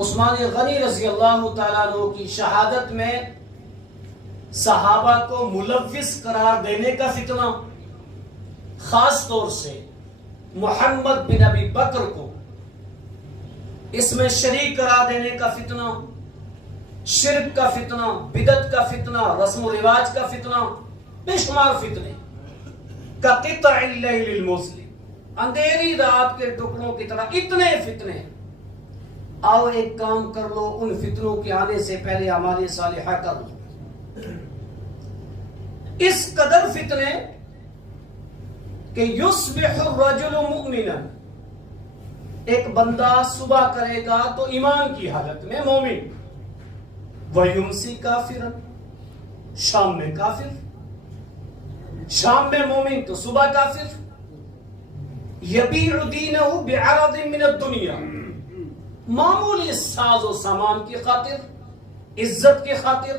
عثمان غنی رضی اللہ تعالیٰ عنہ کی شہادت میں صحابہ کو ملوث قرار دینے کا فتنہ، خاص طور سے محمد بن ابی بکر کو اس میں شریک قرار دینے کا فتنہ، شرک کا فتنہ، بدعت کا فتنہ، رسم و رواج کا فتنہ، بے شمار فتنے، کا قطع اللیل المظلم، اندھیری رات کے ٹکڑوں کی طرح اتنے فتنے۔ آؤ ایک کام کر لو، ان فتنوں کے آنے سے پہلے ہماری صالحہ کر لو۔ اس قدر فتنے کہ یصبح الرجل مؤمنا، ایک بندہ صبح کرے گا تو ایمان کی حالت میں مومن، ویمسی کافرا، شام میں کافر، شام میں مومن تو صبح کافر، یبیع دینہ بعرض من الدنیا، معمولی ساز و سامان کی خاطر، عزت کی خاطر،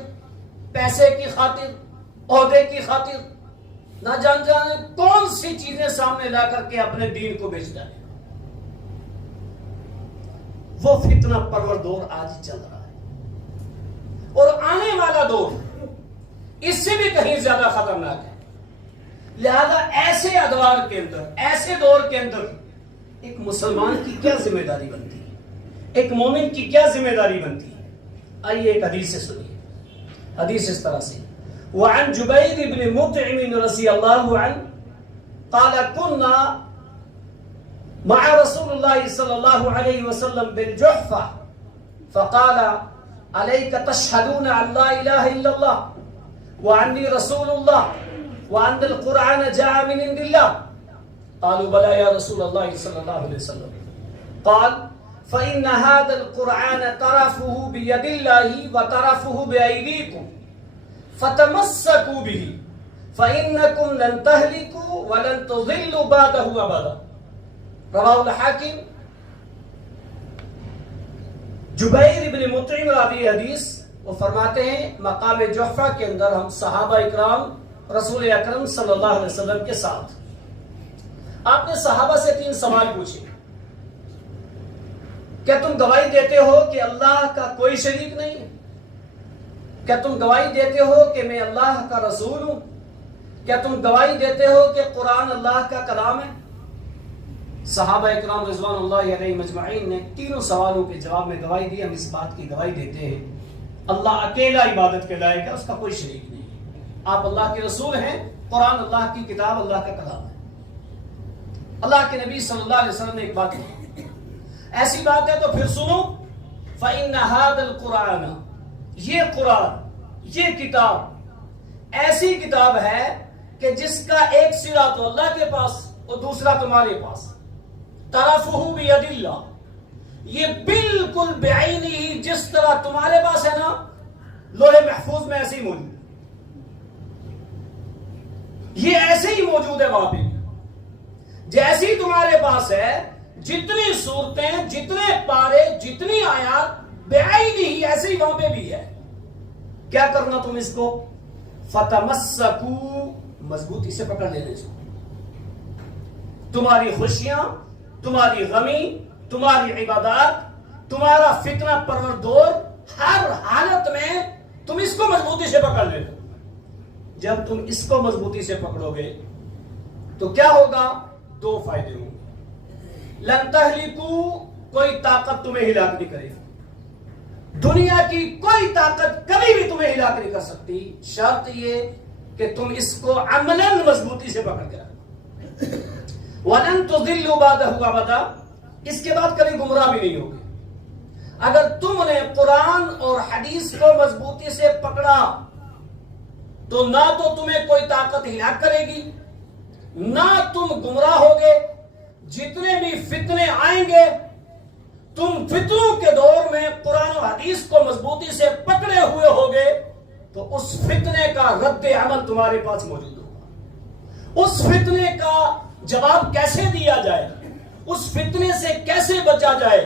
پیسے کی خاطر، عہدے کی خاطر، نہ جانے کون سی چیزیں سامنے لا کر کے اپنے دین کو بیچ ڈالے۔ وہ فتنہ پرور دور آج چل رہا ہے، اور آنے والا دور اس سے بھی کہیں زیادہ خطرناک ہے۔ لہذا ایسے ادوار کے اندر، ایسے دور کے اندر ایک مسلمان کی کیا ذمہ داری بنتی ہے، ایک مومن کی کیا ذمہ داری بنتی ہے؟ آئیے ایک حدیث سے سنیے۔ حدیث اس طرح سے، وعن جبیر بن مطعم رضی اللہ عنہ قال كنا مع رسول الله صلى الله عليه وسلم بالجحفة فقال عليك تشهدون أن لا إله إلا الله وأني رسول الله وأن القرآن جاء من عند الله قالوا بلى يا رسول الله صلى الله عليه وسلم قال فإن هذا القرآن طرفه بيد الله وطرفه بأيديكم فتمسكوا به فإنكم لن تهلكوا ولن تضلوا بعده أبدا۔ رواہ الحاکم۔ جبیر بن مطعم راوی حدیث، وہ فرماتے ہیں مقام جحفہ کے اندر ہم صحابہ اکرام رسول اکرم صلی اللہ علیہ وسلم کے ساتھ، آپ نے صحابہ سے 3 سوال پوچھے۔ کیا تم گواہی دیتے ہو کہ اللہ کا کوئی شریک نہیں ہے؟ کیا تم گواہی دیتے ہو کہ میں اللہ کا رسول ہوں؟ کیا تم گواہی دیتے ہو کہ قرآن اللہ کا کلام ہے؟ صحابہ اکرام رضوان اللہ علیہ مجمعین نے تینوں سوالوں کے جواب میں گواہی دی، ہم اس بات کی گواہی دیتے ہیں اللہ اکیلا عبادت کے لائق ہے، اس کا کوئی شریک نہیں ہے، آپ اللہ کے رسول ہیں، قرآن اللہ کی کتاب، اللہ کا کلام ہے۔ اللہ کے نبی صلی اللہ علیہ وسلم نے ایک بات کہی، ایسی بات ہے تو پھر سنو، فَإِنَّ هَذَا الْقُرْآنَ، یہ قرآن، یہ کتاب ایسی کتاب ہے کہ جس کا ایک سرا تو اللہ کے پاس اور دوسرا تمہارے پاس، طرفہ بید اللہ، یہ بالکل بعینہ جس طرح تمہارے پاس ہے نا لوح محفوظ میں ایسے ہی موجود ہے، یہ ایسے ہی موجود ہے وہاں پہ جیسی تمہارے پاس ہے، جتنی صورتیں، جتنے پارے، جتنی آیات بعینہ ایسے ہی وہاں پہ بھی ہے۔ کیا کرنا تم اس کو؟ فتمسکو، مضبوطی سے پکڑ لینا اس کو۔ تمہاری خوشیاں، تمہاری غمی، تمہاری عبادات، تمہارا فتنہ پرور دور، ہر حالت میں تم اس کو مضبوطی سے پکڑ لینا۔ جب تم اس کو مضبوطی سے پکڑو گے تو کیا ہوگا؟ 2 فائدے ہوں گے۔ لن تہلکو، کوئی طاقت تمہیں ہلاک نہیں کرے گی، دنیا کی کوئی طاقت کبھی بھی تمہیں ہلاک نہیں کر سکتی، شرط یہ کہ تم اس کو عملاً مضبوطی سے پکڑ کے رکھو۔ وَلَن تُضِلُّوا بَعْدَهُ أَبَدًا، اس کے بعد کبھی گمراہ بھی نہیں ہوگے۔ اگر تم نے قرآن اور حدیث کو مضبوطی سے پکڑا تو نہ تو تمہیں کوئی طاقت ہلاک کرے گی، نہ تم گمراہ ہوگے۔ جتنے بھی فتنے آئیں گے، تم فتنوں کے دور میں قرآن و حدیث کو مضبوطی سے پکڑے ہوئے ہوگے تو اس فتنے کا رد عمل تمہارے پاس موجود ہوگا۔ اس فتنے کا جواب کیسے دیا جائے، اس فتنے سے کیسے بچا جائے،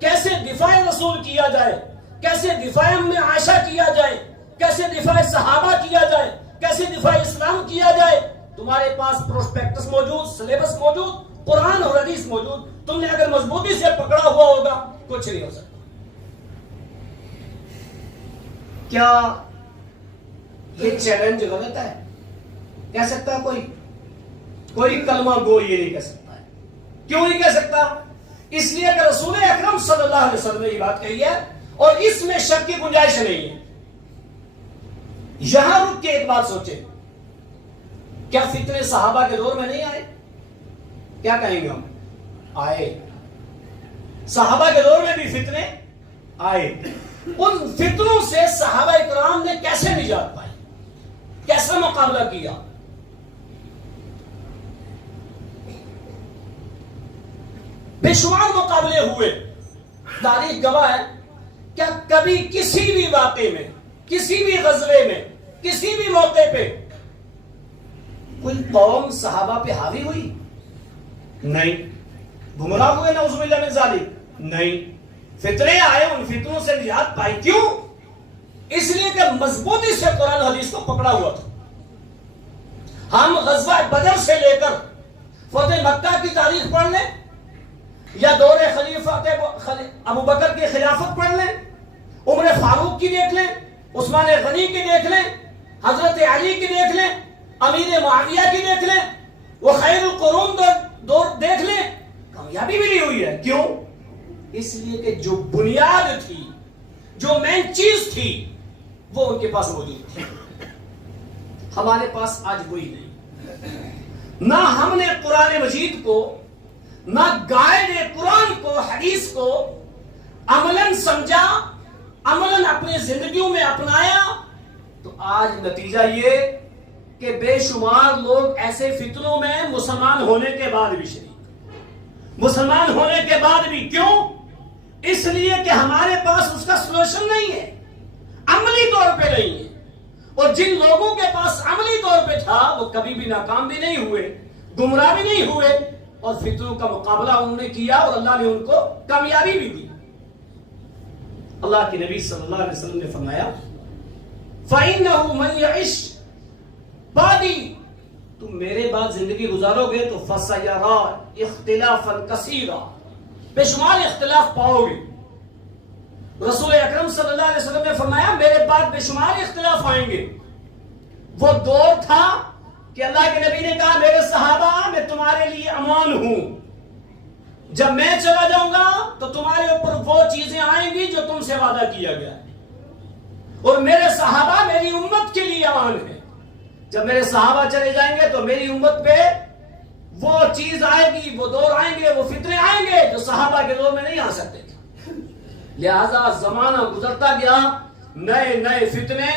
کیسے دفاع رسول کیا جائے، کیسے دفاع ام عائشہ کیا جائے، کیسے دفاع صحابہ کیا جائے، کیسے دفاع اسلام کیا جائے، تمہارے پاس پروسپیکٹس موجود، سلیبس موجود، قرآن اور حدیث موجود۔ تم نے اگر مضبوطی سے پکڑا ہوا ہوگا کچھ نہیں ہو سکتا۔ کیا یہ چیلنج غلط ہے؟ کہہ سکتا کوئی کلمہ گو یہ نہیں کہہ سکتا ہے. کیوں نہیں کہہ سکتا؟ اس لیے کہ رسول اکرم صلی اللہ علیہ وسلم نے یہ بات کہی ہے اور اس میں شک کی گنجائش نہیں ہے. یہاں رک کے ایک بات سوچے، کیا فتنے صحابہ کے دور میں نہیں آئے؟ کیا کہیں گے ہم؟ آئے. صحابہ کے دور میں بھی فتنے آئے. ان فتنوں سے صحابہ کرام نے کیسے نجات پائی، کیسے مقابلہ کیا؟ بے شمار مقابلے ہوئے. تاریخ گواہ ہے. کیا کبھی کسی بھی واقعے میں، کسی بھی غزوے میں، کسی بھی موقع پہ کوئی قوم صحابہ پہ حاوی ہوئی؟ نہیں. گمراہ ہوئے نعوذ باللہ من ذالک؟ نہیں. فتنے آئے، ان فتنوں سے نجات پائی. کیوں؟ اس لیے کہ مضبوطی سے قرآن حدیث کو پکڑا ہوا تھا. ہم غزوہ بدر سے لے کر فتح مکہ کی تاریخ پڑھ لیں یا دور خلیفہ ابو بکر کی خلافت پڑھ لیں، عمر فاروق کی دیکھ لیں، عثمان غنی کی دیکھ لیں، حضرت علی کی دیکھ لیں، امیر معاویہ کی دیکھ لیں، وہ خیر القرون دور دیکھ لیں، کامیابی ملی ہوئی ہے. کیوں؟ اس لیے کہ جو بنیاد تھی، جو مین چیز تھی، وہ ان کے پاس موجود تھی. ہمارے پاس آج وہی نہیں. نہ ہم نے قرآن مجید کو، نہ گائیڈ قرآن کو، حدیث کو عملاً سمجھا، عملاً اپنی زندگیوں میں اپنایا. تو آج نتیجہ یہ کہ بے شمار لوگ ایسے فتنوں میں مسلمان ہونے کے بعد بھی شریک، مسلمان ہونے کے بعد بھی. کیوں؟ اس لیے کہ ہمارے پاس اس کا سلوشن نہیں ہے، عملی طور پہ نہیں ہے. اور جن لوگوں کے پاس عملی طور پہ تھا وہ کبھی بھی ناکام بھی نہیں ہوئے، گمراہ بھی نہیں ہوئے، اور فتنوں کا مقابلہ انہوں نے کیا اور اللہ نے ان کو کامیابی بھی دی. اللہ کے نبی صلی اللہ علیہ وسلم نے فرمایا فَإِنَّهُ مَنْ يَعِشْ بَعْدِي، تم میرے بعد زندگی گزارو گے تو فَسَيَرَى اخْتِلَافًا كَثِيرًا، بے شمار اختلاف پاؤ گے. رسول اکرم صلی اللہ علیہ وسلم نے فرمایا میرے بعد بے شمار اختلاف آئیں گے. وہ دور تھا کہ اللہ کے نبی نے کہا میرے صحابہ میں تمہارے لیے امان ہوں، جب میں چلا جاؤں گا تو تمہارے اوپر وہ چیزیں آئیں گی جو تم سے وعدہ کیا گیا ہے، اور میرے صحابہ میری امت کے لیے امان ہے. جب میرے صحابہ چلے جائیں گے تو میری امت پہ وہ چیز آئے گی، وہ دور آئیں گے، وہ فتنے آئیں گے جو صحابہ کے دور میں نہیں آ سکتے تھے. لہذا زمانہ گزرتا گیا، نئے نئے فتنے،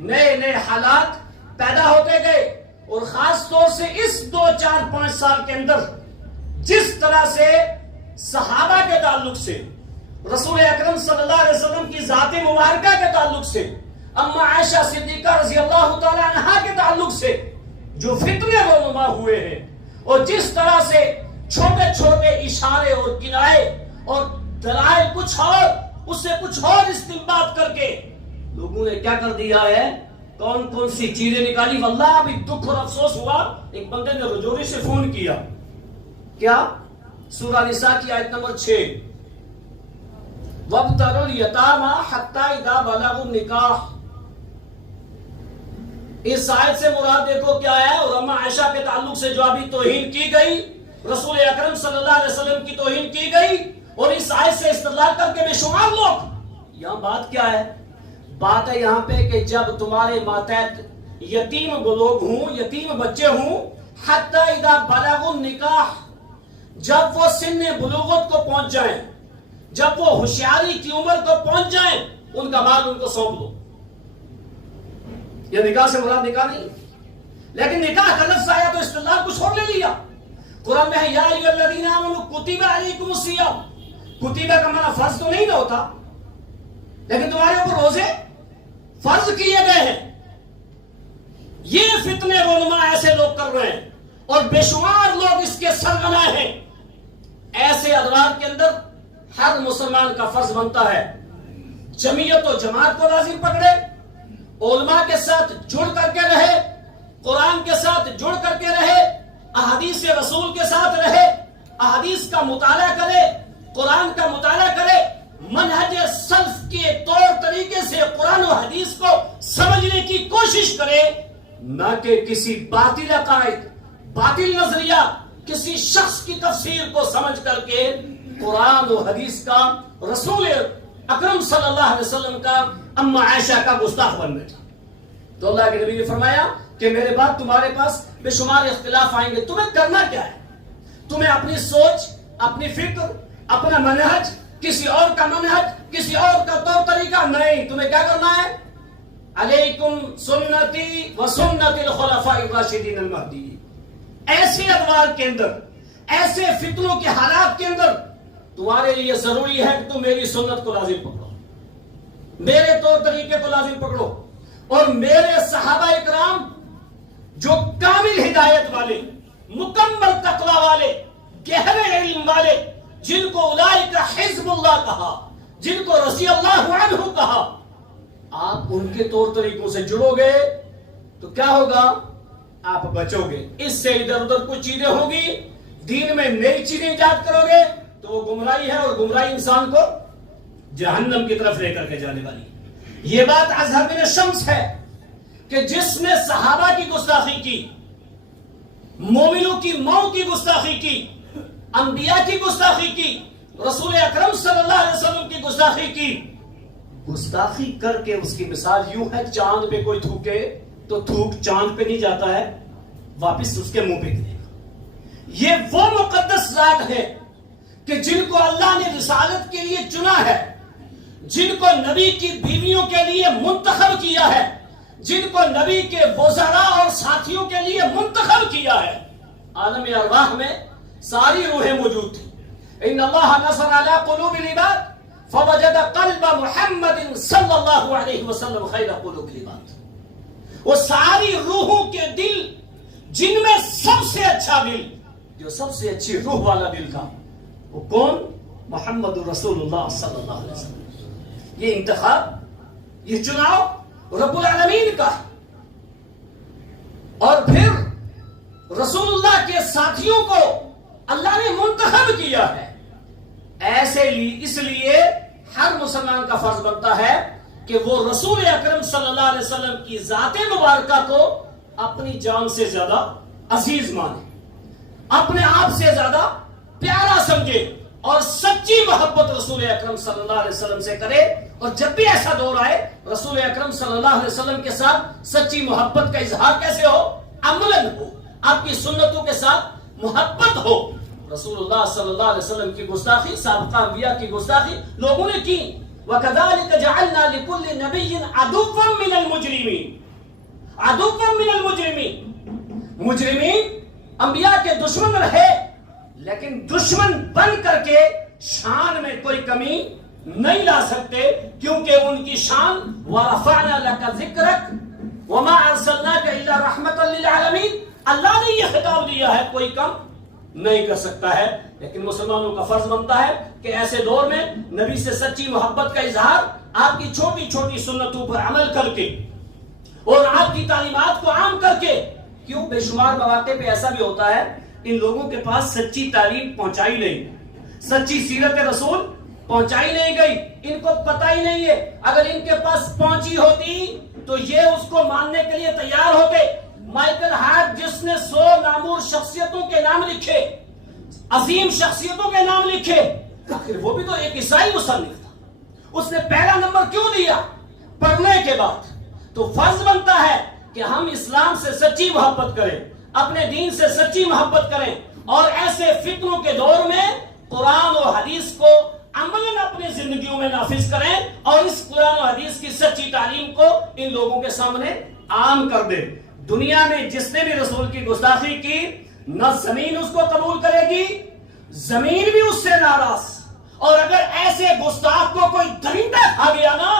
نئے نئے حالات پیدا ہوتے گئے. اور خاص طور سے اس 2 4 5 سال کے اندر جس طرح سے صحابہ کے تعلق سے، رسول اکرم صلی اللہ علیہ وسلم کی ذات مبارکہ کے تعلق سے، اما عائشہ صدیقہ رضی اللہ تعالی عنہا کے تعلق سے جو فتنے رونما ہوئے ہیں، اور جس طرح سے چھوٹے چھوٹے اشارے اور کنائے اور دلائل کچھ اور اس سے کچھ اور استنباط کر کے لوگوں نے کیا کر دیا ہے، کون کون سی چیزیں نکالی. واللہ ابھی دکھ اور افسوس ہوا، ایک بندے نے رجوری سے فون کیا. کیا؟ سورہ نساء کی آیت نمبر 6 وَابْتَلُوا الْيَتَامَى حَتَّى إِذَا بَلَغُوا النِّكَاحَ. اس آیت سے مراد دیکھو کیا ہے. اور اما عائشہ کے تعلق سے جو ابھی توہین کی گئی، رسول اکرم صلی اللہ علیہ وسلم کی توہین کی گئی، اور اس آیت سے استدلال کر کے بے شمار لوگ. یہاں بات کیا ہے؟ بات ہے یہاں پہ کہ جب تمہارے ماتحت یتیم لوگ ہوں، یتیم بچے ہوں، حتی اذا بلغوا النکاح، جب وہ سن بلوغت کو پہنچ جائیں، جب وہ ہوشیاری کی عمر کو پہنچ جائیں، ان کا مال ان کو سونپ دو. یہ نکاح سے مراد نکاح نہیں، لیکن نکاح کا لفظ آیا تو استدلال کچھ اور لے لیا. قرآن میں ہے یا ایھا الذین آمنوا کتب علیکم الصیام. کتبہ کا معنی فرض تو نہیں نہ ہوتا، لیکن تمہارے اوپر روزے فرض کیے گئے ہیں. یہ فتنے رونما ایسے لوگ کر رہے ہیں اور بے شمار لوگ اس کے سرغنہ ہیں. ایسے ادوار کے اندر ہر مسلمان کا فرض بنتا ہے جمعیت و جماعت کو لازم پکڑے، علماء کے ساتھ جڑ کر کے رہے، قرآن کے ساتھ جڑ کر کے رہے، احادیث رسول کے ساتھ رہے، احادیث کا مطالعہ کرے، قرآن کا مطالعہ کرے، منہج سلف کے طور طریقے سے قرآن و حدیث کو سمجھنے کی کوشش کرے، نہ کہ کسی باطل عقائد، باطل نظریہ، کسی شخص کی تفسیر کو سمجھ کر کے قرآن و حدیث کا، رسول اکرم صلی اللہ علیہ وسلم کا، اما عائشہ کا گستاخ بن بیٹھا۔ تو اللہ کے نبی نے فرمایا کہ میرے بعد تمہارے پاس بے شمار اختلاف آئیں گے، تمہیں کرنا کیا ہے؟ تمہیں اپنی سوچ، اپنی فکر، اپنا منہج، کسی اور کا منہج، کسی اور کا طور طریقہ نہیں، تمہیں کیا کرنا ہے؟ علیکم سنتی و سنت الخلفاء الراشدین المہدیین۔ ایسے ادوار کے اندر، ایسے فتنوں کے حالات کے اندر تمہارے لیے ضروری ہے کہ تم میری سنت کو لازم پکڑو، میرے طور طریقے کو لازم پکڑو، اور میرے صحابہ اکرام جو کامل ہدایت والے، مکمل تقوی والے، گہرے علم والے، جن کو اولئک حزب اللہ کہا، جن کو رضی اللہ عنہ کہا، آپ ان کے طور طریقوں سے جڑو گے تو کیا ہوگا؟ آپ بچو گے۔ اس سے ادھر ادھر کچھ چیزیں ہوگی، دین میں نئی چیزیں ایجاد کرو گے تو وہ گمراہی ہے، اور گمراہی انسان کو جہنم کی طرف لے کر کے جانے والی ہے۔ یہ بات ازہر بن شمس ہے کہ جس نے صحابہ کی گستاخی کی، مومنوں کی ماؤں کی گستاخی کی، انبیاء کی گستاخی کی، رسول اکرم صلی اللہ علیہ وسلم کی گستاخی کی، گستاخی کر کے اس کی مثال یوں ہے، چاند پہ کوئی تھوکے تو تھوک چاند پہ نہیں جاتا ہے، واپس اس کے منہ پہ گرے گا۔ یہ وہ مقدس ذات ہے کہ جن کو اللہ نے رسالت کے لیے چنا ہے، جن کو نبی کی بیویوں کے لیے منتخب کیا ہے، جن کو نبی کے وزراء اور ساتھیوں کے لیے منتخب کیا ہے۔ عالم ارواح میں ساری روحیں موجود تھیں۔ ان اللہ نصر علی قلوب العباد فوجد قلب محمد صلی اللہ علیہ وسلم خیر قلوب العباد۔ وہ ساری روحوں کے دل، جن میں سب سے اچھا دل، جو سب سے اچھی روح والا دل تھا، وہ کون؟ محمد رسول اللہ صلی اللہ علیہ وسلم۔ یہ انتخاب، یہ چناؤ رب العالمین کا، اور پھر رسول اللہ کے ساتھیوں کو اللہ نے منتخب کیا ہے۔ اس لیے ہر مسلمان کا فرض بنتا ہے کہ وہ رسول اکرم صلی اللہ علیہ وسلم کی ذات مبارکہ کو اپنی جان سے زیادہ عزیز مانے، اپنے آپ سے زیادہ پیارا سمجھے، اور سچی محبت رسول اکرم صلی اللہ علیہ وسلم سے کرے، اور جب بھی ایسا دور آئے رسول اکرم صلی اللہ علیہ وسلم کے ساتھ سچی محبت کا اظہار کیسے ہو؟ عملاً ہو، آپ کی سنتوں کے ساتھ محبت ہو۔ رسول اللہ صلی اللہ علیہ وسلم کی گستاخی، سابقہ انبیاء کی گستاخی لوگوں نے کی۔ وَكَذَلِكَ جَعَلْنَا لِكُلِّ نَبِيٍّ عَدُوًّا مِنَ الْمُجْرِمِينَ۔ عَدُوًّا مِنَ الْمُجْرِمِينَ، مجرمین انبیاء کے دشمن رہے، لیکن دشمن بن کر کے شان میں کوئی کمی نہیں لا سکتے، کیونکہ ان کی شان وَرَفَعْنَا لَكَ ذِكْرَكَ وَمَا أَرْسَلْنَاكَ إِلَّا رَحْمَةً لِلْعَالَمِينَ۔ اللہ نے یہ خطاب دیا ہے، کوئی کم نہیں کر سکتا ہے۔ لیکن مسلمانوں کا فرض بنتا ہے کہ ایسے دور میں نبی سے سچی محبت کا اظہار آپ کی چھوٹی چھوٹی سنتوں پر عمل کر کے اور آپ کی تعلیمات کو عام کر کے، کیوں بے شمار مواقع پہ ایسا بھی ہوتا ہے ان لوگوں کے پاس سچی تعلیم پہنچائی نہیں، سچی سیرت رسول پہنچائی نہیں گئی، ان کو پتہ ہی نہیں ہے۔ اگر ان کے پاس پہنچی ہوتی تو یہ اس کو ماننے کے لیے تیار ہوتے۔ مائیکل ہارٹ جس نے 100 نامور شخصیتوں کے نام لکھے، عظیم شخصیتوں کے نام لکھے، آخر وہ بھی تو ایک عیسائی مصنف تھا، اس نے پہلا نمبر کیوں دیا؟ پڑھنے کے بعد۔ تو فرض بنتا ہے کہ ہم اسلام سے سچی محبت کریں، اپنے دین سے سچی محبت کریں، اور ایسے فتنوں کے دور میں قرآن و حدیث کو عملاً اپنی زندگیوں میں نافذ کریں، اور اس قرآن و حدیث کی سچی تعلیم کو ان لوگوں کے سامنے عام کر دیں۔ دنیا میں جس نے بھی رسول کی گستاخی کی، نہ زمین اس کو قبول کرے گی، زمین بھی اس سے ناراض، اور اگر ایسے گستاخ کو کوئی درندہ کھا گیا نا،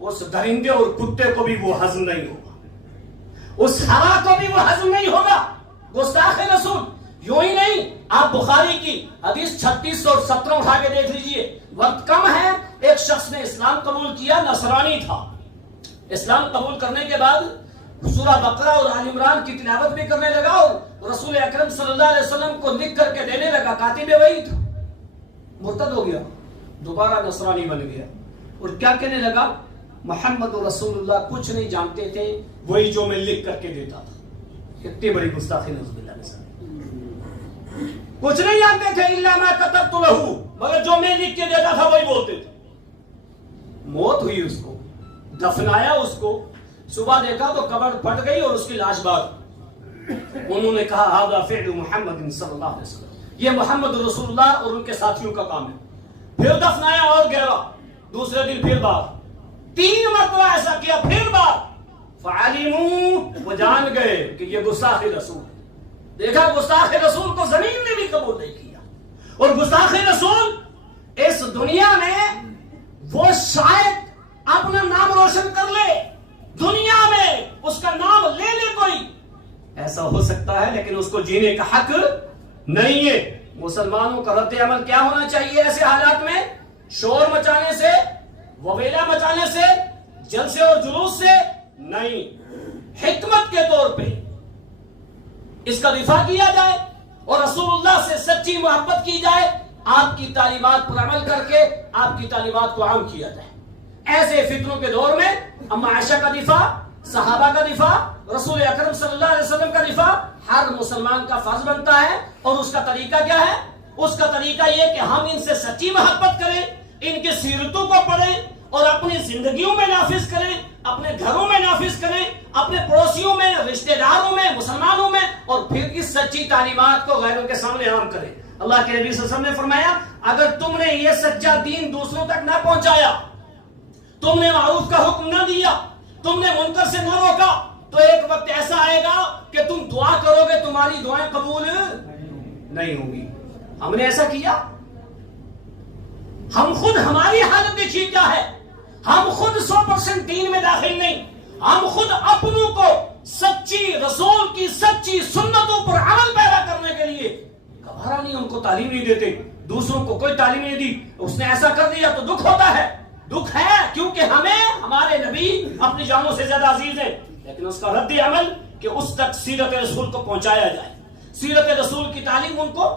اس درندے اور کتے کو بھی وہ ہضم نہیں ہوگا، اس ہوا کو بھی وہ ہضم نہیں ہوگا۔ گستاخ رسول یوں ہی نہیں، آپ بخاری کی حدیث 36 اور 17 اٹھا کے دیکھ لیجئے، وقت کم ہے۔ ایک شخص نے اسلام قبول کیا، نصرانی تھا، اسلام قبول کرنے کے بعد سورہ بقرہ اور آل عمران کی تلاوت بھی کرنے لگا، اور رسول اکرم صلی اللہ علیہ وسلم کو لکھ کر کے دینے لگا، کاتب وہی تھا، مرتد ہو گیا، دوبارہ نصرانی بن گیا، اور کیا کہنے لگا محمد رسول اللہ کچھ نہیں جانتے تھے، وہی جو میں لکھ کر کے دیتا تھا۔ کتنی بڑی گستاخی نعوذ باللہ میں سے۔ کچھ نہیں جانتے تھے الا ما كتبت له، مگر جو میں لکھ کے دیتا تھا وہی بولتے تھے۔ موت ہوئی، اس کو دفنایا، اس کو صبح دیکھا تو قبر پھٹ گئی اور اس کی لاش باہر۔ انہوں نے کہا هذا فعل محمد صلی اللہ علیہ وسلم، یہ محمد رسول اللہ اور ان کے ساتھیوں کا کام ہے۔ پھر دفنایا اور گہرا، دوسرے دن پھر بار، 3 مرتبہ ایسا کیا، پھر بار۔ فعلموا، وہ جان گئے کہ یہ گستاخ رسول ہے۔ دیکھا گستاخ رسول کو زمین نے بھی قبول نہیں کیا، اور گستاخ رسول اس دنیا میں وہ شاید اپنا نام روشن کر لے، دنیا میں اس کا نام لے لے کوئی، ایسا ہو سکتا ہے، لیکن اس کو جینے کا حق نہیں ہے۔ مسلمانوں کا رد عمل کیا ہونا چاہیے ایسے حالات میں؟ شور مچانے سے، وبیلا مچانے سے، جلسے اور جلوس سے نہیں، حکمت کے طور پہ اس کا دفاع کیا جائے اور رسول اللہ سے سچی محبت کی جائے، آپ کی تعلیمات پر عمل کر کے آپ کی تعلیمات کو عام کیا جائے۔ ایسے فتنوں کے دور میں اما عائشہ کا دفاع، صحابہ کا دفاع، رسول اکرم صلی اللہ علیہ وسلم کا دفاع ہر مسلمان کا فرض بنتا ہے۔ اور اس کا طریقہ کیا ہے؟ اس کا طریقہ یہ کہ ہم ان سے سچی محبت کریں، ان کی سیرتوں کو پڑھیں اور اپنی زندگیوں میں نافذ کریں، اپنے گھروں میں نافذ کریں، اپنے پڑوسیوں میں، رشتہ داروں میں، مسلمانوں میں، اور پھر اس سچی تعلیمات کو غیروں کے سامنے عام کریں۔ اللہ کے نبی صلی اللہ علیہ وسلم نے فرمایا اگر تم نے یہ سچا دین دوسروں تک نہ پہنچایا، تم نے معروف کا حکم نہ دیا، تم نے منکر سے نہ روکا، تو ایک وقت ایسا آئے گا کہ تم دعا کرو گے تمہاری دعائیں قبول نہیں ہوں گی۔ ہم نے ایسا کیا؟ ہم خود، ہماری حالت دیکھیے کیا ہے، ہم خود 100% دین میں داخل نہیں، ہم خود اپنوں کو سچی رسول کی سچی سنتوں پر عمل پیدا کرنے کے لیے گوارا نہیں، ان کو تعلیم نہیں دیتے، دوسروں کو کوئی تعلیم نہیں دی، اس نے ایسا کر دیا تو دکھ ہوتا ہے، دکھ ہے، کیونکہ ہمیں ہمارے نبی اپنی جانوں سے زیادہ عزیز ہیں، لیکن اس کا رد عمل کہ اس تک سیرت رسول کو پہنچایا جائے، سیرت رسول کی تعلیم ان کو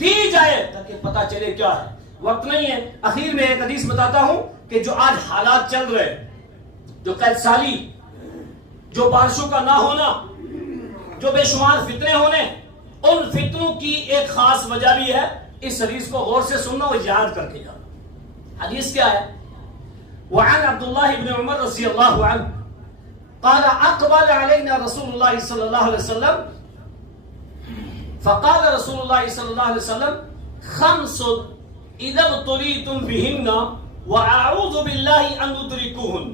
دی جائے تاکہ پتہ چلے کیا ہے۔ وقت نہیں ہے، اخیر میں ایک حدیث بتاتا ہوں کہ جو آج حالات چل رہے، جو قید سالی، جو بارشوں کا نہ ہونا، جو بے شمار فتنے ہونے، ان فتنوں کی ایک خاص وجہ بھی ہے۔ اس حدیث کو غور سے سننا اور یاد کر کے جانا۔ حدیث کیا ہے؟ وعن عبداللہ بن عمر رضی اللہ عنہ قال اقبل علینا رسول اللہ صلی اللہ علیہ وسلم فقال رسول اللہ صلی اللہ علیہ وسلم خمس اذا ابتلیتم بہن واعوذ باللہ ان ادرکوہن۔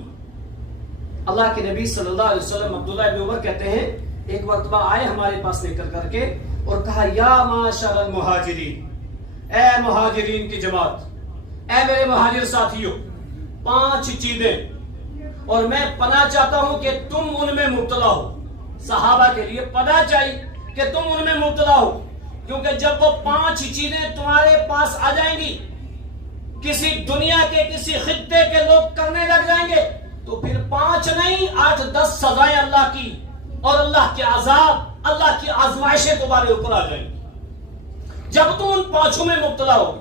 اللہ کے نبی صلی اللہ علیہ وسلم عبداللہ بن عمر کہتے ہیں ایک مرتبہ آئے ہمارے پاس نکل کر کے اور کہا یا معاشر المہاجرین، اے مہاجرین کی جماعت، اے میرے مہاجر ساتھیوں، 5 چیزیں اور میں پناہ چاہتا ہوں کہ تم ان میں مبتلا ہو۔ صحابہ کے لیے پناہ چاہیے کہ تم ان میں مبتلا ہو، کیونکہ جب وہ 5 چیزیں تمہارے پاس آ جائیں گی، کسی دنیا کے کسی خطے کے لوگ کرنے لگ جائیں گے، تو پھر 5 نہیں 8-10 سزائیں اللہ کی اور اللہ کے عذاب، اللہ کی آزمائشیں تمہارے اوپر آ جائیں گی جب تم ان 5 میں مبتلا ہوگی۔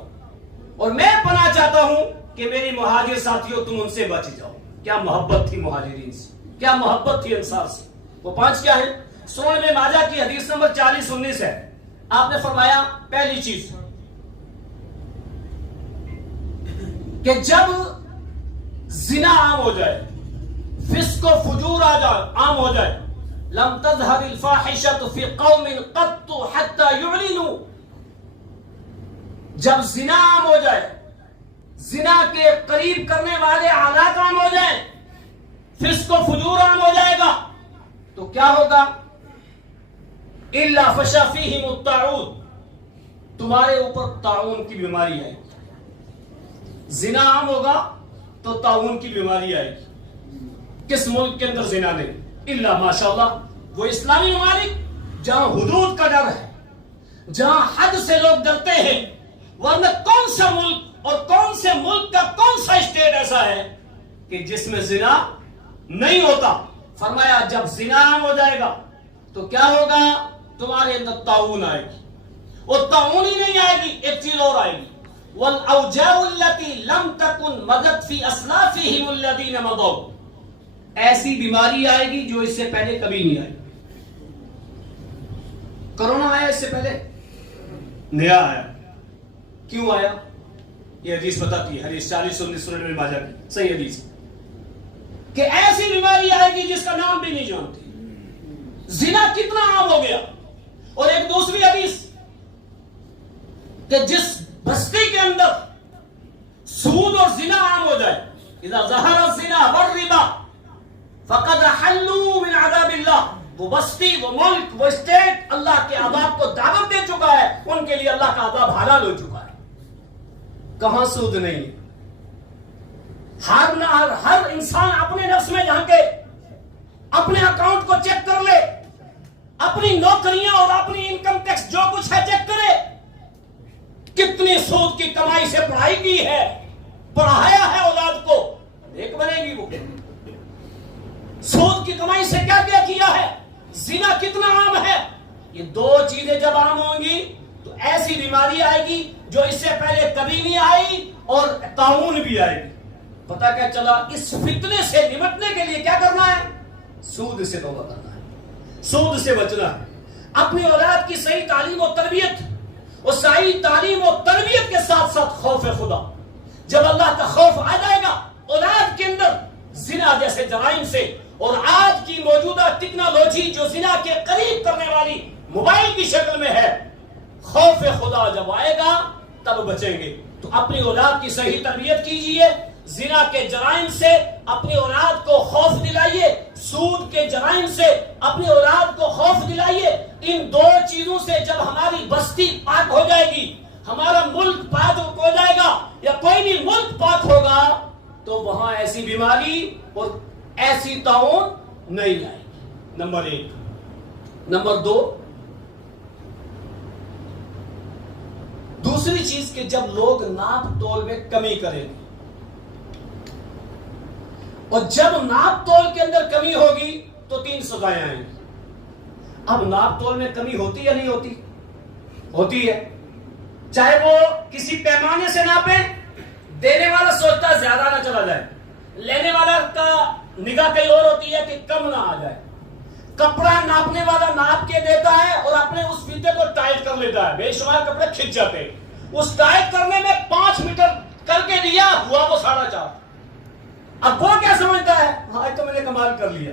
اور میں پناہ چاہتا ہوں کہ میری مہاجر ساتھیوں تم ان سے بچ جاؤ۔ کیا محبت تھی مہاجرین سے، کیا محبت تھی انصار سے۔ وہ 5 کیا ہیں؟ سنن ابن ماجہ کی حدیث نمبر 40-19 ہے۔ آپ نے فرمایا پہلی چیز کہ جب زنا عام ہو جائے، فسق و فجور عام ہو جائے، لم تظہر الفاحشۃ فی قوم قط حتی یعلنوا، جب زنا عام ہو جائے، زنا کے قریب کرنے والے حالات عام ہو جائیں، فسق و فجور عام ہو جائے گا، تو کیا ہوگا؟ الا فشا فیہم الطاعون، تمہارے اوپر طاعون کی بیماری آئے گی۔ زنا عام ہوگا تو طاعون کی بیماری آئے گی۔ کس ملک کے اندر زنا نہیں؟ الا ماشاءاللہ وہ اسلامی ممالک جہاں حدود کا ڈر ہے، جہاں حد سے لوگ ڈرتے ہیں، ورنہ کون سا ملک اور کون سے ملک کا کون سا اسٹیٹ ایسا ہے کہ جس میں زنا نہیں ہوتا؟ فرمایا جب زنا عام ہو جائے گا تو کیا ہوگا؟ تمہارے اندر طاعون آئے گی، اور طاعون ہی نہیں آئے گی، ایک چیز اور آئے گی، والاوجاع التي لم تكن مضت في اسلافهم الذين مضوا. ایسی بیماری آئے گی جو اس سے پہلے کبھی نہیں آئی. کرونا آیا اس سے پہلے نیا آیا. کیوں آیا؟ یہ حدیث بتاتی ہے، حدیث 40 سنن ماجہ کی صحیح حدیث کہ ایسی بیماری آئے گی جس کا نام بھی نہیں جانتی. زنا کتنا عام ہو گیا. اور ایک دوسری حدیث کہ جس بستی کے اندر سود اور زنا عام ہو جائے، اذا ظہر الزنا والربا فقد حلوا من عذاب اللہ، وہ بستی، وہ ملک، وہ اسٹیٹ اللہ کے عذاب کو دعوت دے چکا ہے، ان کے لیے اللہ کا عذاب حلال ہو چکا ہے. کہاں سود نہیں ہے؟ ہر انسان اپنے نفس میں جھانکے، اپنے اکاؤنٹ کو چیک کر لے، اپنی نوکریاں اور اپنی انکم ٹیکس جو کچھ ہے چیک کرے. کتنی سود کی کمائی سے پڑھائی کی ہے، پڑھایا ہے اولاد کو، ایک بنے گی وہ. سود کی کمائی سے کیا کیا ہے، زنا کتنا عام ہے. یہ دو چیزیں جب عام ہوں گی تو ایسی بیماری آئے گی جو اس سے پہلے کبھی نہیں آئی، اور طاعون بھی آئے گی. پتہ کیا چلا؟ اس فتنے سے نمٹنے کے لیے کیا کرنا ہے؟ سود سے توبہ کرنا ہے، سود سے بچنا ہے. اپنی اولاد کی صحیح تعلیم و تربیت، اور صحیح تعلیم و تربیت کے ساتھ ساتھ خوف خدا. جب اللہ کا خوف آ جائے گا اولاد کے اندر، زنا جیسے جرائم سے، اور آج کی موجودہ ٹیکنالوجی جو زنا کے قریب کرنے والی موبائل کی شکل میں ہے، خوف خدا جب آئے گا تب بچیں گے. تو اپنی اولاد کی صحیح تربیت کیجئے. زنا کے جرائم سے اپنی اولاد کو خوف دلائیے، سود کے جرائم سے اپنی اولاد کو خوف دلائیے. ان دو چیزوں سے جب ہماری بستی پاک ہو جائے گی، ہمارا ملک پاک ہو جائے گا، یا کوئی بھی ملک پاک ہوگا، تو وہاں ایسی بیماری اور ایسی طاعون نہیں آئے گی. نمبر 1. نمبر 2، دوسری چیز کہ جب لوگ ناپ تول میں کمی کریں، اور جب ناپ تول کے اندر کمی ہوگی تو 3 سزائیں آئیں گی. اب ناپ تول میں کمی ہوتی یا نہیں ہوتی؟ ہوتی ہے. چاہے وہ کسی پیمانے سے ناپے، دینے والا سوچتا ہے زیادہ نہ چلا جائے، لینے والا کا نگاہ کہیں اور ہوتی ہے کہ کم نہ آ جائے. کپڑا ناپنے والا ناپ کے دیتا ہے اور اپنے اس فیتے کو ٹائٹ کر لیتا ہے، بے شمار کپڑے کھچ جاتے ہیں. اس ٹائٹ کرنے میں 5 میٹر کر کے دیا، ہوا وہ 4.5. اب وہ کیا سمجھتا ہے؟ آج تو میں نے کمال کر لیا،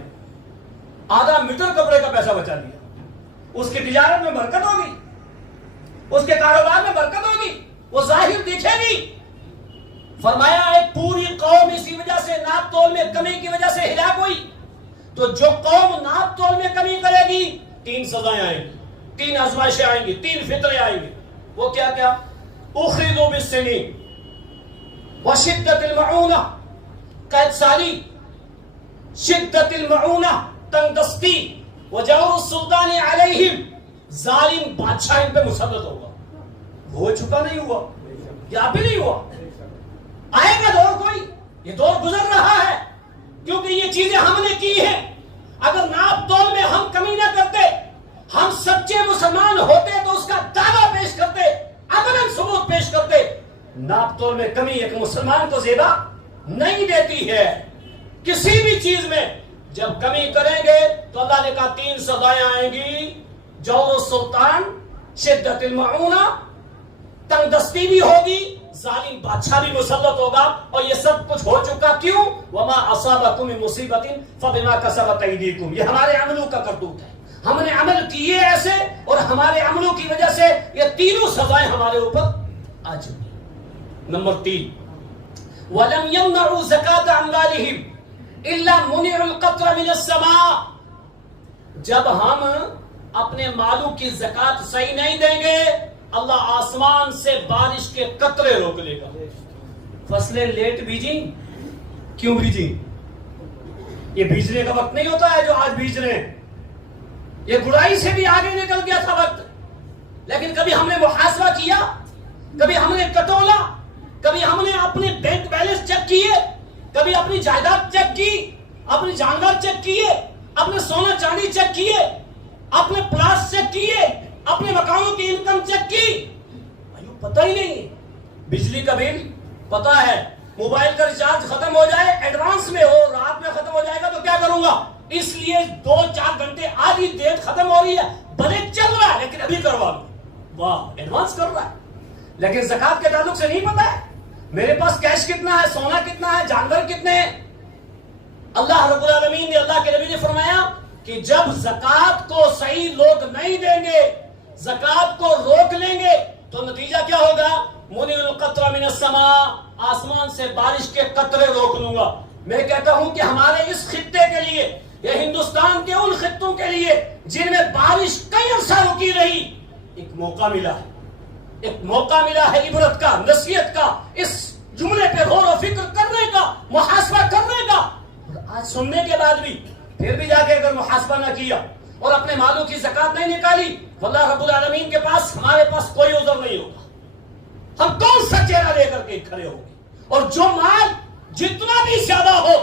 آدھا میٹر کپڑے کا پیسہ بچا لیا. اس کی تجارت میں برکت ہوگی، اس کے کاروبار میں برکت ہوگی، وہ ظاہر دکھے گی. فرمایا ایک پوری قوم اسی وجہ سے ناپ تول میں کمی کی وجہ سے ہلاک ہوئی. تو جو قوم ناپ تول میں کمی کرے گی 3 سزائیں آئیں گی، 3 آزمائشیں آئیں گی، 3 فتنے آئیں گی. وہ کیا کیا؟ اخذوا بالسنین وشدت المعونہ، قید سالی، شدت المعونہ تنگ دستی، وجور السلطان علیہم، ظالم بادشاہ ان پہ مسلط ہوگا. ہو چکا نہیں ہوا؟ یا ابھی نہیں ہوا؟ آئے گا دور کوئی، یہ دور گزر رہا ہے، کیونکہ یہ چیزیں ہم نے کی ہیں. اگر ناپ تول میں ہم کمی نہ کرتے، ہم سچے مسلمان ہوتے تو اس کا دعویٰ پیش کرتے، عملاً ثبوت پیش کرتے. ناپ تول میں کمی ایک مسلمان کو زیبا نہیں دیتی ہے. کسی بھی چیز میں جب کمی کریں گے تو اللہ نے کہا 3 سزائیں آئیں گی، جور السلطان، شدت المعونہ، تنگ دستی بھی ہوگی، ظالم بادشاہ بھی مسلط ہوگا. اور یہ سب کچھ ہو چکا. کیوں؟ وما اصابکم من مصیبت فبما کسبت ایدیکم، یہ ہمارے عملوں کا کرتوت ہے. ہم نے عمل کیے ایسے، اور ہمارے عملوں کی وجہ سے یہ تینوں سزائیں ہمارے اوپر آ چکی. نمبر 3، وَلَمْ يَمْنَعُوا زَكَاةَ أَمْوَالِهِمْ إِلَّا مُنِعُوا الْقَطْرَ مِنَ السَّمَاءِ. جب ہم اپنے مالوں کی زکات صحیح نہیں دیں گے، اللہ آسمان سے بارش کے قطرے روک لے گا. فصلیں لیٹ بیجیں، کیوں بیجیں؟ یہ بیجنے کا وقت نہیں ہوتا ہے جو آج بیج رہے ہیں. یہ گڑائی سے بھی آگے نکل گیا تھا وقت. لیکن کبھی ہم نے محاسبہ کیا، کبھی ہم نے کٹولا، کبھی ہم نے اپنے بینک بیلنس چیک کیے، کبھی اپنی جائیداد چیک کی، اپنی جانور چیک کیے، اپنے سونا چاندی چیک کیے، اپنے پلاٹ چیک کیے، اپنے مکانوں کی انکم چیک کی. پتہ ہی نہیں. بجلی کا بل پتا ہے، موبائل کا ریچارج ختم ہو جائے، ایڈوانس میں ہو، رات میں ختم ہو جائے گا تو کیا کروں گا؟ اس لیے 2-4 گھنٹے آدھی ڈیٹ ختم ہو رہی ہے، بھلے چل رہا ہے لیکن ابھی کروا لوں. واہ، ایڈوانس کر رہا ہے. لیکن زکات کے تعلق سے نہیں پتا ہے میرے پاس کیش کتنا ہے، سونا کتنا ہے، جانور کتنے ہیں. اللہ رب العالمین نے، اللہ کے نبی نے فرمایا کہ جب زکات کو صحیح لوگ نہیں دیں گے، زکات کو روک لیں گے تو نتیجہ کیا ہوگا؟ منع القطر من السماء، آسمان سے بارش کے قطرے روک لوں گا. میں کہتا ہوں کہ ہمارے اس خطے کے لیے، یا ہندوستان کے ان خطوں کے لیے جن میں بارش کئی عرصہ رکی رہی، ایک موقع ملا ہے، ایک موقع ملا ہے عبرت کا، نصیحت کا، اس جملے پہ غور و فکر کرنے کا، محاسبہ کرنے کا. اور آج سننے کے بعد بھی پھر بھی جا کے اگر محاسبہ نہ کیا اور اپنے مالوں کی زکات نہیں نکالی، واللہ رب العالمین کے پاس، ہمارے پاس کوئی عذر نہیں ہوگا. ہم کون سا چہرہ لے کر کے کھڑے ہوں گے؟ اور جو مال جتنا بھی زیادہ ہو،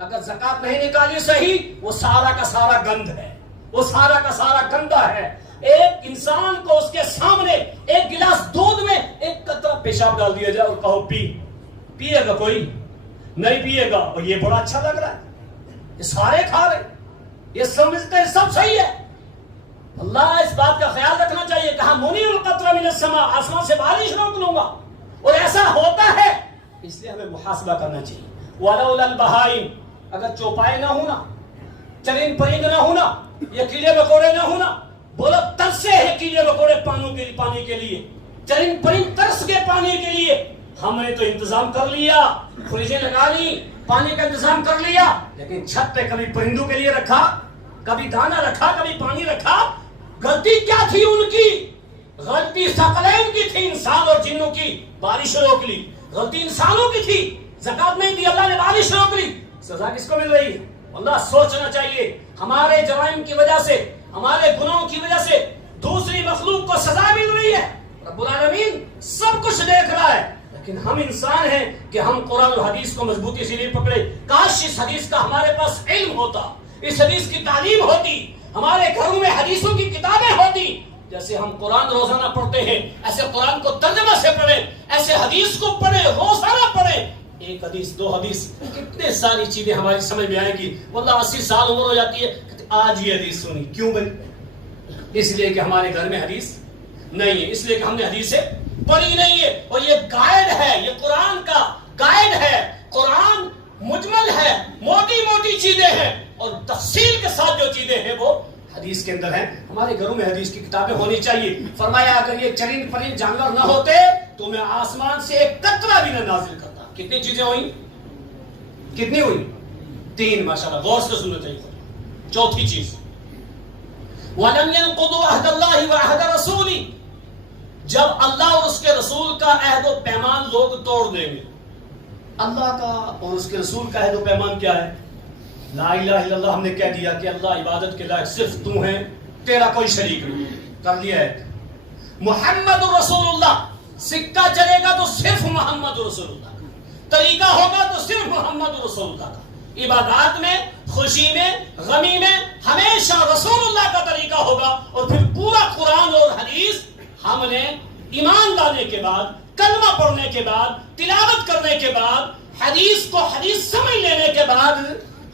اگر زکات نہیں نکالی صحیح، وہ سارا کا سارا گند ہے، وہ سارا کا سارا گندا ہے. ایک انسان کو اس کے سامنے ایک گلاس دودھ میں ایک قطرہ پیشاب ڈال دیا جائے اور کہو پیے گا؟ کوئی نہیں پیے گا. اور یہ بڑا اچھا لگ رہا ہے، یہ سارے کھا رہے، یہ سمجھتے ہیں سب صحیح ہے. اللہ اس بات کا خیال رکھنا چاہیے. کہا منع القطر من السماء، آسمان سے بارش روک لوں گا. اور ایسا ہوتا ہے، اس لیے ہمیں محاسبہ کرنا چاہیے. ولولا البہائم، اگر چوپائے نہ ہونا، چرند پرند نہ ہونا، یا کیڑے مکوڑے نہ ہونا. بولو ترسے ہیں کیڑے مکوڑے پانی کے لیے، چرند پرند ترس کے پانی کے لیے. ہم نے تو انتظام کر لیا، فریجیں لگا لی، پانی کا انتظام کر لیا، لیکن چھت پہ کبھی پرندوں کے لیے رکھا، کبھی دانا رکھا، کبھی پانی رکھا. غلطی کیا تھی ان کی؟ غلطی ثقلین کی تھی، انسان اور جنوں کی. بارش روک لی، غلطی انسانوں کی تھی. زکات نہیں دی، اللہ نے بارش روک لی. سزا کس کو مل رہی ہے؟ اللہ سوچنا چاہیے. ہمارے جرائم کی وجہ سے، ہمارے گناہوں کی وجہ سے دوسری مخلوق کو سزا مل رہی ہے. رب العالمین سب کچھ دیکھ رہا ہے، لیکن ہم انسان ہیں کہ ہم قرآن اور حدیث کو مضبوطی سے نہیں پکڑے. کاش اس حدیث کا ہمارے پاس علم ہوتا، اس حدیث کی تعلیم ہوتی، ہمارے گھروں میں حدیثوں کی کتابیں ہوتی. جیسے ہم قرآن روزانہ پڑھتے ہیں، ایسے قرآن کو ترجمہ سے پڑھیں، ایسے حدیث کو پڑھیں، روزانہ پڑھیں. ایک حدیث، 2 حدیث، کتنے ساری چیزیں ہماری سمجھ میں آئیں گی. واللہ 80 سال عمر ہو جاتی ہے، آج یہ حدیث سنی. کیوں بھائی؟ اس لیے کہ ہمارے گھر میں حدیث نہیں ہے، اس لیے کہ ہم نے حدیثیں پڑھی نہیں ہے. اور یہ گائیڈ ہے، یہ قرآن کا گائیڈ ہے. قرآن مجمل ہے، موٹی موٹی چیزیں ہیں، اور تفصیل کے ساتھ جو چیزیں ہیں وہ حدیث کے اندر ہیں. ہمارے گھروں میں حدیث کی کتابیں ہونی چاہیے. فرمایا اگر یہ چرند پرند جانور نہ ہوتے تو میں آسمان سے ایک قطرہ بھی نہ نازل کرتا. کتنی چیزیں ہوئی؟ کتنی ہوئی؟ 3. ماشاءاللہ، غور سے سننا چاہیے. چوتھی چیز، وَلَمْ يَنْقُضُوا عَهْدَ اللَّهِ وَعَهْدَ رَسُولِهِ، جب اللہ اور اس کے رسول کا عہد و پیمان لوگ توڑ دیں گے. اللہ کا اور اس کے رسول کا عہد و پیمان کیا ہے؟ لا الہ الا اللہ. ہم نے کہہ دیا کہ اللہ عبادت کے لائق صرف تو ہے، تیرا کوئی شریک نہیں. کر لیا ہے. محمد رسول اللہ، سکہ چلے گا تو صرف محمد رسول اللہ کا، طریقہ ہوگا تو صرف محمد رسول اللہ کا. عبادات میں، خوشی میں، غمی میں ہمیشہ رسول اللہ کا طریقہ ہوگا. اور پھر پورا قرآن اور حدیث ہم نے ایمان لانے کے بعد، کلمہ پڑھنے کے بعد، تلاوت کرنے کے بعد، حدیث کو حدیث سمجھ لینے کے بعد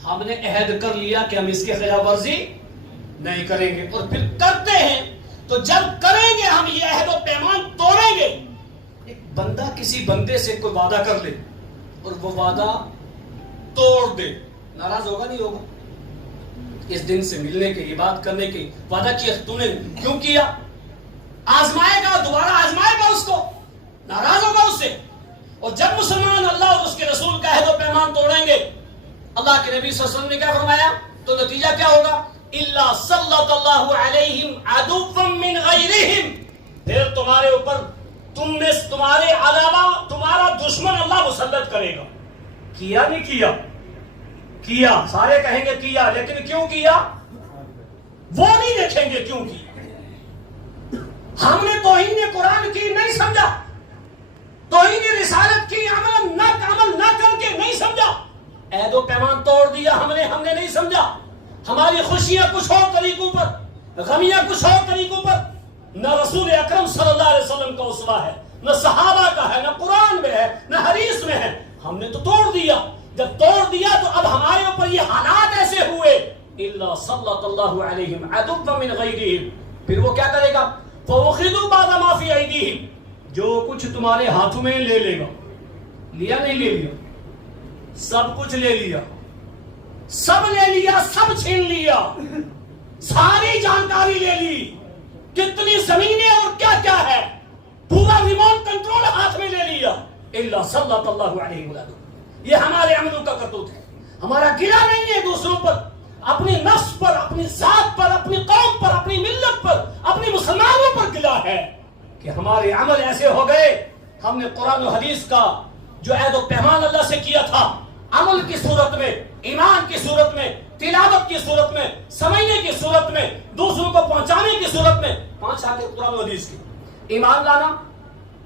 ہم نے عہد کر لیا کہ ہم اس کی خلاف ورزی نہیں کریں گے. اور پھر کرتے ہیں. تو جب کریں گے ہم یہ عہد و پیمان توڑیں گے. ایک بندہ کسی بندے سے کوئی وعدہ کر لے اور وہ وعدہ توڑ دے، ناراض ہوگا نہیں ہوگا؟ اس دن سے ملنے کے، یہ بات کرنے کے وعدہ کیا، تو نے کیوں کیا؟ آزمائے گا، دوبارہ آزمائے گا اس کو، ناراض ہوگا اس سے. اور جب مسلمان اللہ اور اس کے رسول کا عہد و پیمان توڑیں گے، اللہ کے نبی صلی اللہ علیہ وسلم نے کیا فرمایا؟ تو نتیجہ کیا ہوگا؟ الا سلط اللہ علیہم عدوا من غیرہم، پھر تمہارے اوپر تمہارے علاوہ تمہارا دشمن اللہ مسلط کرے گا. کیا نہیں کیا؟ کیا. سارے کہیں گے کیا، لیکن کیوں کیا وہ نہیں دیکھیں گے کیوں کیا. ہم نے توہین قرآن کی نہیں سمجھا، توہین رسالت کی عمل نہ کر کے نہیں سمجھا، عہد و پیمان توڑ دیا ہم نے نہیں سمجھا. ہماری خوشیاں کچھ اور طریقوں پر، غمیاں کچھ اور طریقوں پر. نہ رسول اکرم صلی اللہ علیہ وسلم کا اسوہ ہے، نہ صحابہ کا ہے، نہ قرآن میں ہے، نہ حدیث میں ہے. ہم نے تو توڑ دیا. جب توڑ دیا تو اب ہمارے اوپر یہ حالات ایسے ہوئے. الا صلت اللہ علیہم عدوا من غیرہم. پھر وہ کیا کرے گا؟ فَأُخِذُوا بَعْضَ مَا فِي أَيْدِيهِمْ. جو کچھ تمہارے ہاتھوں میں لے لے گا. لیا نہیں لے لیا؟ سب کچھ لے لیا، سب لے لیا، سب چھین لیا، ساری جانکاری لے لی، کتنی زمینیں اور کیا کیا ہے، پورا ریموٹ کنٹرول ہاتھ میں لے لیا. الا صلت اللہ علیہ وسلم. یہ ہمارے عملوں کا کرتوت ہے. ہمارا گلہ نہیں ہے دوسروں پر، اپنی نفس پر، اپنی ذات پر، اپنی قوم پر، اپنی ملت پر، اپنی مسلمانوں پر گلہ ہے کہ ہمارے عمل ایسے ہو گئے. ہم نے قرآن و حدیث کا جو عہد و پیمان اللہ سے کیا تھا، عمل کی صورت میں، ایمان کی صورت میں، تلاوت کی صورت میں، سمجھنے کی صورت میں، دوسروں کو پہنچانے کی صورت میں، 5 آیتیں قرآن و حدیث کی. ایمان لانا،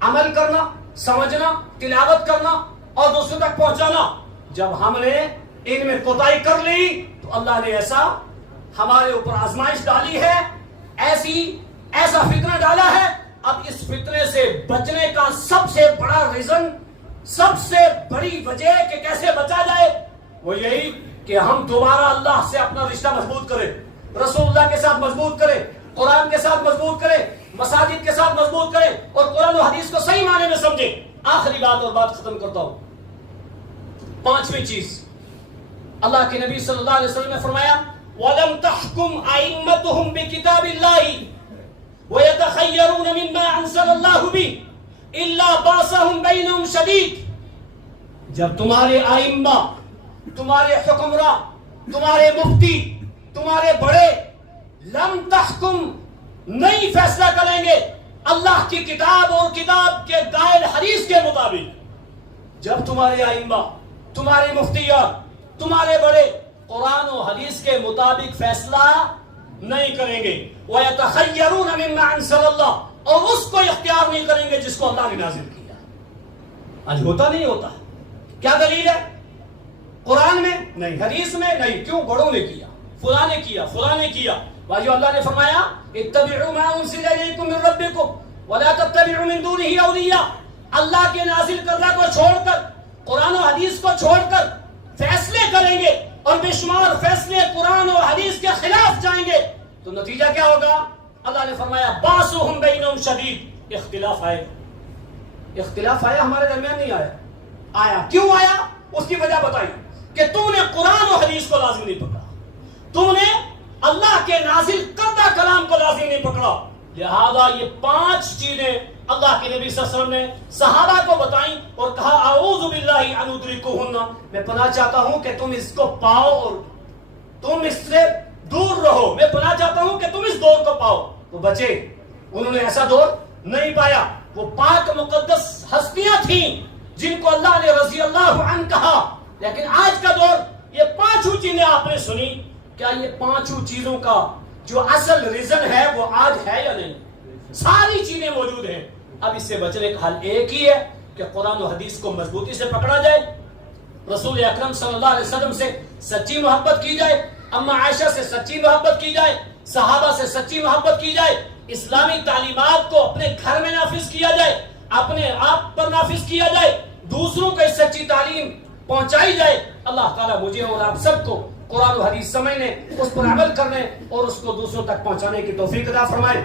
عمل کرنا، سمجھنا، تلاوت کرنا اور دوسروں تک پہنچانا. جب ہم نے ان میں کوتاہی کر لی تو اللہ نے ایسا ہمارے اوپر آزمائش ڈالی ہے، ایسا فتنہ ڈالا ہے. اب اس فتنے سے بچنے کا سب سے بڑا ریزن، سب سے بڑی وجہ کہ کیسے بچا جائے، وہ یہی کہ ہم دوبارہ اللہ سے اپنا رشتہ مضبوط کریں، رسول اللہ کے ساتھ مضبوط کریں، قرآن کے ساتھ مضبوط کریں، مساجد کے ساتھ مضبوط کریں اور قرآن و حدیث کو صحیح معنی میں سمجھیں. آخری بات اور بات ختم کرتا ہوں. 5ویں چیز، اللہ کے نبی صلی اللہ علیہ وسلم نے فرمایا وَلَمْ تَحْكُمْ أَئِمَّتُهُمْ بِكِتَابِ اللَّهِ وَيَتَخَيَّرُونَ مِمَّا أَنزَلَ اللَّهُ بِهِ إِلَّا بَأْسَهُمْ بَيْنَهُمْ شَدِيدٌ. جب تمہارے ائمہ، تمہارے حکمراں، تمہارے مفتی، تمہارے بڑے لم تحکم نہیں فیصلہ کریں گے اللہ کی کتاب اور کتاب کے قائل حدیث کے مطابق، جب تمہارے ائمہ، تمہارے مفتیان، تمہارے بڑے قرآن و حدیث کے مطابق فیصلہ نہیں کریں گے، وَيَتَخَيَّرُونَ مِمَّا أَنزَلَ اللَّهُ، اور اس کو اختیار نہیں کریں گے جس کو اللہ نے نازل کیا. آج ہوتا نہیں ہوتا. کیا دلیل ہے؟ قرآن میں نہیں، حدیث میں نہیں. کیوں؟ بڑوں نے کیا، فلاں نے کیا، فلاں نے کیا. واجو اللہ نے فرمایا اتبعوا ما انزل الیکم من ربکم ولا تتبعوا من دونه اولیاء. اللہ کے نازل کردہ کو چھوڑ کر، قرآن و حدیث کو چھوڑ کر فیصلے کریں گے اور بے شمار فیصلے قرآن و حدیث کے خلاف جائیں گے تو نتیجہ کیا ہوگا؟ اللہ نے فرمایا باسہم بینہم شدید. اختلاف آئے گا. اختلاف آیا، ہمارے درمیان نہیں آیا. آیا. کیوں آیا؟ اس کی وجہ بتائی کہ تم نے قرآن و حدیث کو لازم نہیں پکڑا، تم نے اللہ کے نازل کردہ کلام کو لازم نہیں پکڑا. لہذا یہ 5 چیزیں اللہ کے نبی صلی اللہ علیہ وسلم نے صحابہ کو بتائیں اور کہا اعوذ باللہ ان ادرکہن، میں پناہ چاہتا ہوں کہ تم اس کو پاؤ اور تم اس سے دور رہو. میں پناہ چاہتا ہوں کہ تم اس دور کو پاؤ. تو بچے، انہوں نے ایسا دور نہیں پایا. وہ پاک مقدس ہستیاں تھیں جن کو اللہ نے رضی اللہ عنہ کہا. لیکن آج کا دور، یہ 5 چیزیں آپ نے سنی، کیا یہ 5 چیزوں کا جو اصل ریزن ہے وہ آج ہے یا نہیں؟ ساری چیزیں موجود ہیں. اب اس سے بچنے کا حل ایک ہی ہے کہ قرآن و حدیث کو مضبوطی سے پکڑا جائے، رسول اکرم صلی اللہ علیہ وسلم سے سچی محبت کی جائے، اما عائشہ سے سچی محبت کی جائے، صحابہ سے سچی محبت کی جائے، اسلامی تعلیمات کو اپنے گھر میں نافذ کیا جائے، اپنے آپ پر نافذ کیا جائے، دوسروں کو اس سچی تعلیم پہنچائی جائے. اللہ تعالیٰ مجھے اور آپ سب کو قرآن و حدیث سمجھنے، اس پر عمل کرنے اور اس کو دوسروں تک پہنچانے کی توفیق عطا فرمائے.